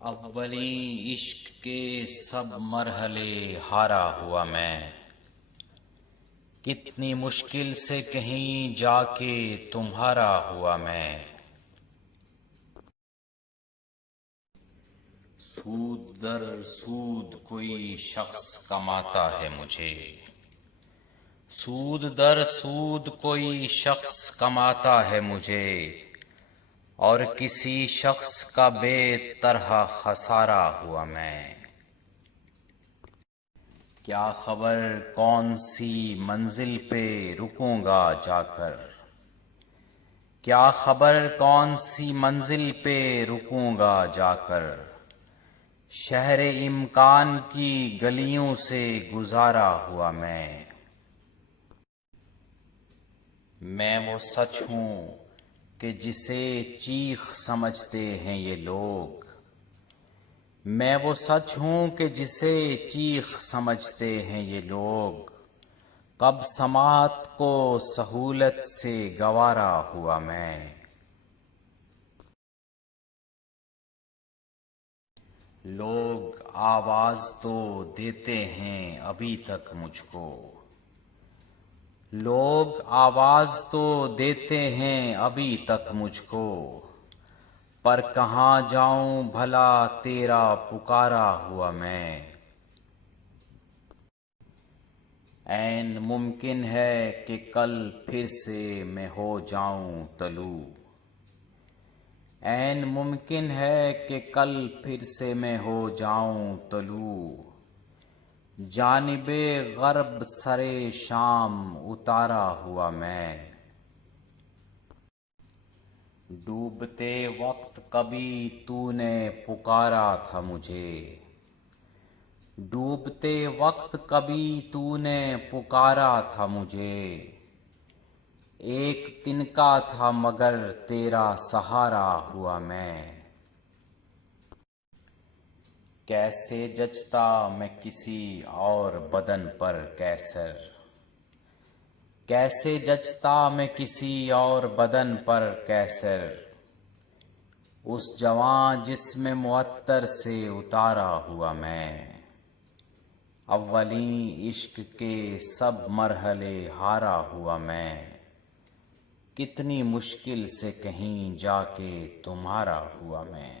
اولیں عشق کے سب مرحلے ہارا ہوا میں، کتنی مشکل سے کہیں جا کے تمہارا ہوا میں۔ سود در سود کوئی شخص کماتا ہے مجھے، سود در سود کوئی شخص کماتا ہے مجھے، اور کسی شخص کا بے طرح خسارا ہوا میں۔ کیا خبر کون سی منزل پہ رکوں گا جا کر، کیا خبر کون سی منزل پہ رکوں گا جا کر، شہر امکان کی گلیوں سے گزارا ہوا میں وہ سچ ہوں کہ جسے چیخ سمجھتے ہیں یہ لوگ، میں وہ سچ ہوں کہ جسے چیخ سمجھتے ہیں یہ لوگ، کب سماعت کو سہولت سے گوارا ہوا میں۔ لوگ آواز تو دیتے ہیں ابھی تک مجھ کو، لوگ آواز تو دیتے ہیں ابھی تک مجھ کو، پر کہاں جاؤں بھلا تیرا پکارا ہوا میں۔ عین ممکن ہے کہ کل پھر سے میں ہو جاؤں طلوع، عین ممکن ہے کہ کل پھر سے میں ہو جاؤں طلوع، جانب غرب سر شام اتارا ہوا میں۔ ڈوبتے وقت کبھی تو نے پکارا تھا مجھے، ڈوبتے وقت کبھی تو نے پکارا تھا مجھے، ایک تنکا تھا مگر تیرا سہارا ہوا میں۔ کیسے جچتا میں کسی اور بدن پر کیسر، کیسے جچتا میں کسی اور بدن پر کیسر، اس جواں جسم معطر سے اتارا ہوا میں۔ اولیں عشق کے سب مرحلے ہارا ہوا میں، کتنی مشکل سے کہیں جا کے تمہارا ہوا میں۔